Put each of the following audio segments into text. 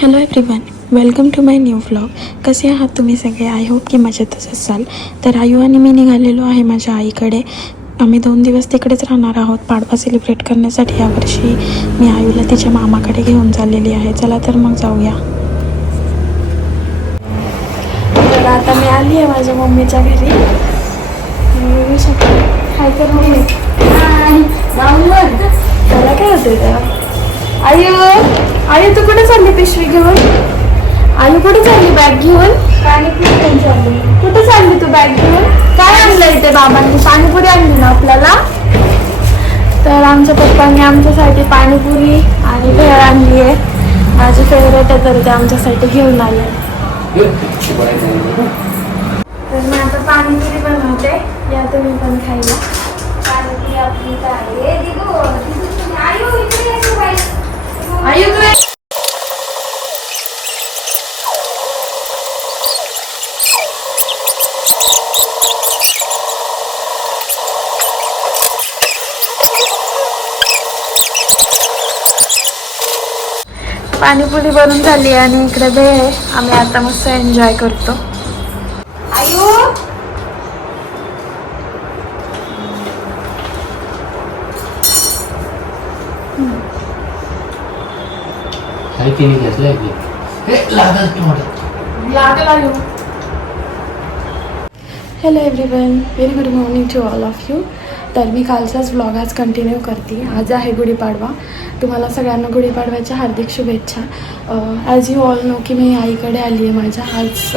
Hello everyone welcome to my new vlog कसे आहात तुम्ही सगळे? आय होप की मजेतच असाल. तर आयू आणि मी निघालेलो आहे माझ्या आईकडे. आम्ही दोन दिवस तिकडेच राहणार आहोत पाडवा सेलिब्रेट करण्यासाठी. यावर्षी मी आयूला तिच्या मामाकडे घेऊन चाललेली आहे. चला तर मग जाऊया. तर आता मी आली आहे माझ्या मम्मीच्या घरी. तुम्ही बघू शकता हाय तर मम्मी. त्याला काय होते त्या आयु तू कुठे चालली पिशवी घेऊन? आयु कुठे चालली बॅग घेऊन? पाणीपुरी चालली कुठे चालली तू बॅग घेऊन? काय आणलं इथे बाबांनी? पाणीपुरी आणली ना आपल्याला? तर आमच्या पप्पांनी आमच्यासाठी पाणीपुरी आणि भेळ आणली आहे. माझी फेवरेट आहे तर ते आमच्यासाठी घेऊन आले. तर मी आता पाणीपुरी बनवते. या तुम्ही पण खायला. पाणीपुरी आपली काय Are you great? पाणीपुरी बनून झाली आणि इकडे भेळ आहे आम्ही आता मस्त एन्जॉय करतो तिने घेतलंय की. हे लागल थोडं लागेल आयू hello everyone very good morning to all of you तर मी कालचाच ब्लॉग आज कंटिन्यू करते. आज आहे गुढीपाडवा. तुम्हाला सगळ्यांना गुढीपाडव्याच्या हार्दिक शुभेच्छा. ॲज यू ऑल नो की मी आईकडे आली आहे माझ्या. आज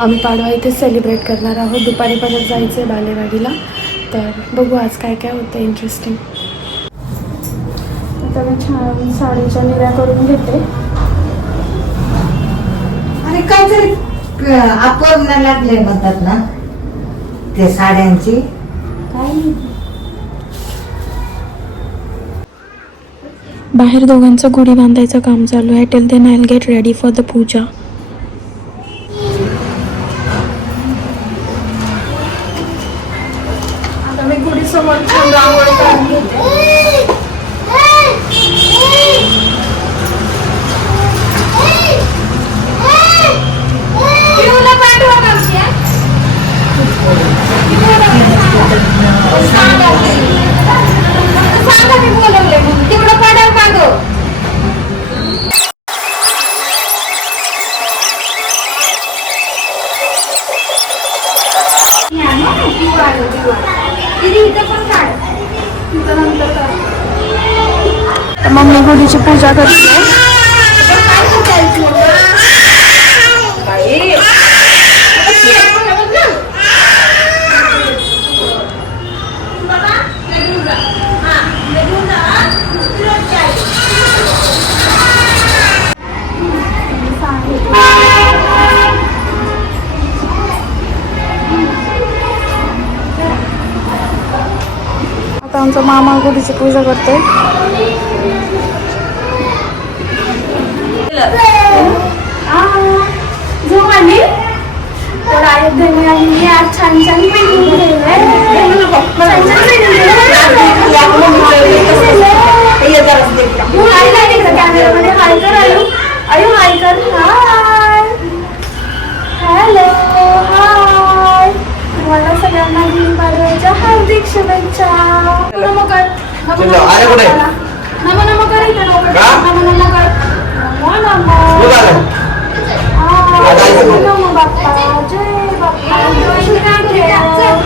आम्ही पाडवा इथे सेलिब्रेट करणार आहोत. दुपारी परत जायचं आहे बालेवाडीला. तर बघू आज काय काय होतं इंटरेस्टिंग आता मी छान साडीच्या निऱ्या करून घेते. आणि काहीतरी अं, आपण लागले म्हणतात ना ते साड्यांची. बाहेर दोघांचं गुढी बांधायचं काम चालू आहे. Till then I get ready for the puja. आता मी गुढी समोर छान रांगोळी काढून घेते. मम्मी गुढीची पूजा करते आता आमचा मामा गुढीची पूजा करते जो आली तर अयोध्येने आम्ही आज छान छान पेंटिंग शुभेच्छा. अरे कुठे? नमो नमो? नमो बाप्पा. जय बाप्पा. जय.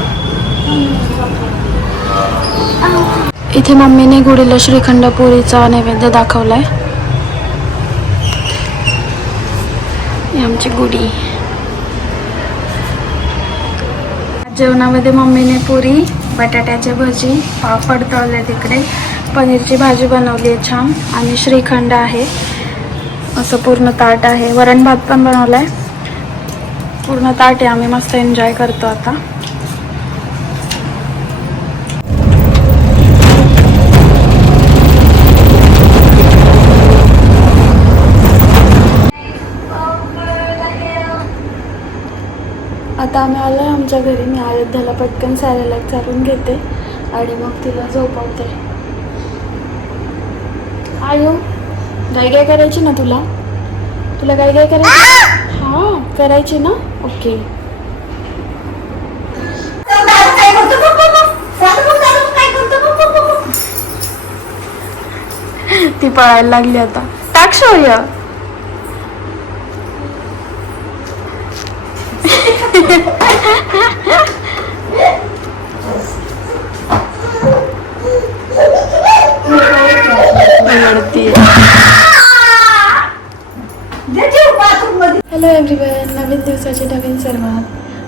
इथे मम्मीने गुढीला श्रीखंड पुरीचा नैवेद्य दाखवलाय. ही आमची गुढी. जेवणामध्ये मम्मीने पुरी बटाट्याची भजी पापड तळले तिकडे. पनीरची भाजी बनवली आहे छान. आणि श्रीखंड आहे. असं पूर्ण ताट आहे. वरण भात पण बनवलाय. पूर्ण ताट आहे. आम्ही मस्त एन्जॉय करतो आता. आता आम्ही आलो आहे आमच्या घरी. मी अयोध्याला पटकन सॅरेलॅक चालून घेते आणि मग तिला झोपवते. आयू गाय काय करायची ना तुला? तुला काय काय करायचं? हा करायचे ना? ओके. काय काय. ती पळायला लागली आता. टाक शौर्य रडतीये. दे ठेव bathroom मध्ये. हॅलो एव्हरीवन नवीन दिवसाची नवीन सर्वात.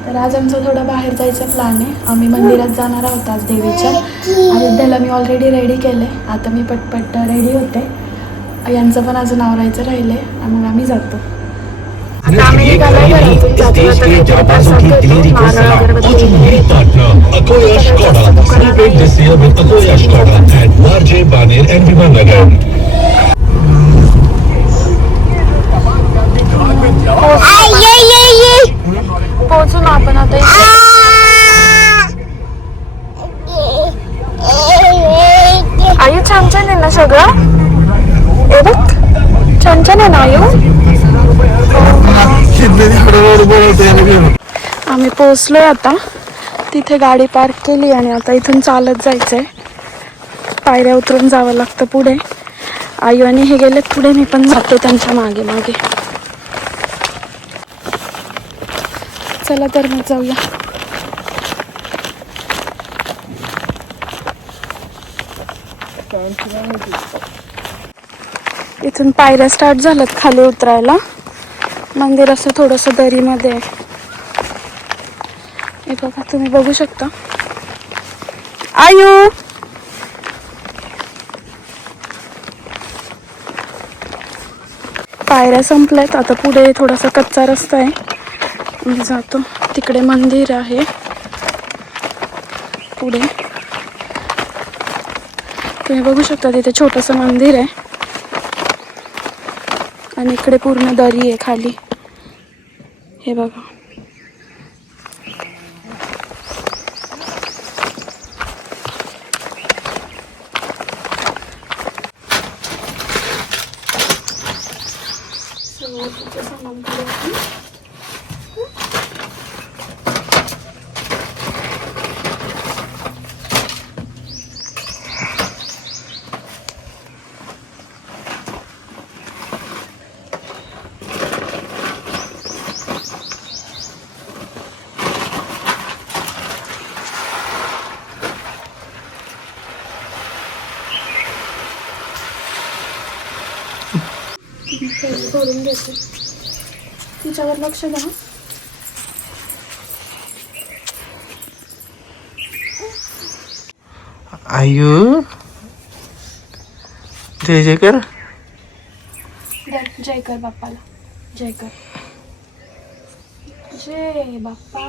तर आज आमचं थोडं बाहेर जायचं प्लॅन आहे. आम्ही मंदिरात जाणार आहोत आज देवीच्या. अयोध्याला मी ऑलरेडी रेडी केले आता मी पटपट रेडी होते. यांचं पण अजून आवरायचं राहिले मग आम्ही जातो. आम्ही निघालो घरातून जातो आता काहीतरी प्रसाद घेतो नारळ अगरबत्ती वगैरे. partner, Akoya Skoda. Celebrate this year with Akoya Skoda at RJ Baner and Vimanagar. पोहोचू ना आपण आता इथे. आयु छान छान आहे ना सगळं छान छान आहे ना आयु आम्ही पोहोचलोय आता. तिथे गाडी पार्क केली आणि आता इथून चालत जायचंय. पायऱ्या उतरून जावं लागतं पुढे. आई आणि हे गेले पुढे मी पण जातो त्यांच्या मागे मागे. चला तर मग जाऊया. इथून पायऱ्या स्टार्ट झाल्यात खाली उतरायला. मंदिर असं थोडंसं दरीमध्ये आहे. हे बघा तुम्ही बघू शकता. आयु! पायऱ्या संपल्यात. आता पुढे थोडासा कच्चा रस्ता आहे. मी जातो. तिकडे मंदिर आहे. पुढे. तुम्ही बघू शकता तिथे छोटंसं मंदिर आहे. आणि इकडे पूर्ण दरी आहे खाली. हे बघा. पहिले भरून घेते तिच्यावर लक्ष द्या आयु जय जय कर जय कर बाप्पाला जय कर. जय बाप्पा.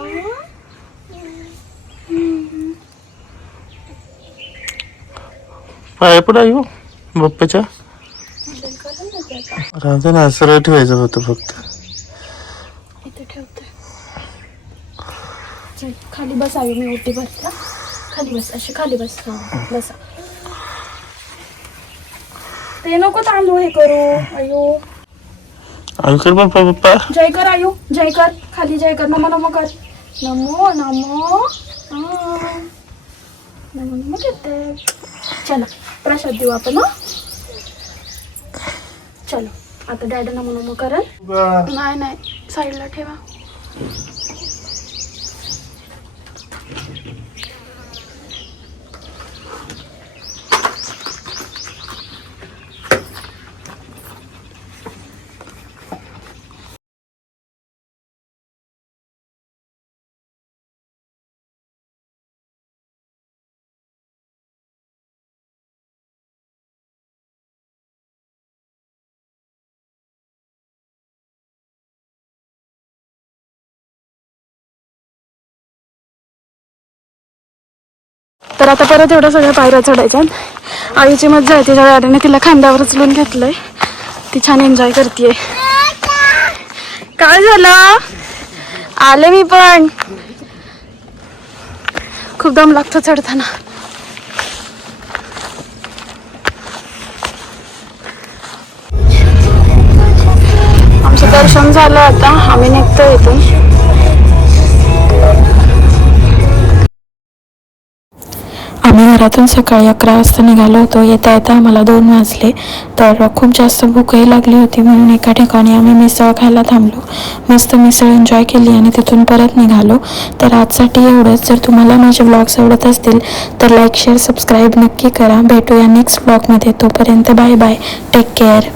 पाय पड आयु बाप्पाच्या. आता राजा ना सरळ ठेवायचं होतं फक्त इथे ठेवते खाली बस आयु मी ओटी बसला खाली बस अशी खाली बस हा बसा ते नको तांदूळ हे करू अयो आयु कर बाप्पा बाप्पा जय कर आयु जय कर खाली जय कर नमो नमो कर नमो नमो हा. नमो नमो करते चला प्रसाद देऊ आपण हं? चलो. आता डॅडा नमो नमो करल. नाही नाही. साईडला ठेवा. तर आता परत एवढ्या सगळ्या पायऱ्या चढायच्या आईची मज्जा आहे तिच्या गाडीने तिला खांद्यावर उचलून घेतलंय. ती छान एन्जॉय करते काय झालं? आले मी पण. खूप दम लागतो चढताना. आमचं दर्शन झालं आता. आम्ही निघतो इथून. घरातून सकाळी अकरा वाजता निघालो होतो. येता येता आम्हाला दोन वाजले. तर खूप जास्त भूकही लागली होती म्हणून एका ठिकाणी आम्ही मिसळ खायला थांबलो. मस्त मिसळ एन्जॉय केली आणि तिथून परत निघालो. तर आजसाठी एवढंच. जर तुम्हाला माझे ब्लॉग्स आवडत असतील तर लाईक शेअर सबस्क्राईब नक्की करा. भेटूया नेक्स्ट ब्लॉगमध्ये तोपर्यंत बाय बाय टेक केअर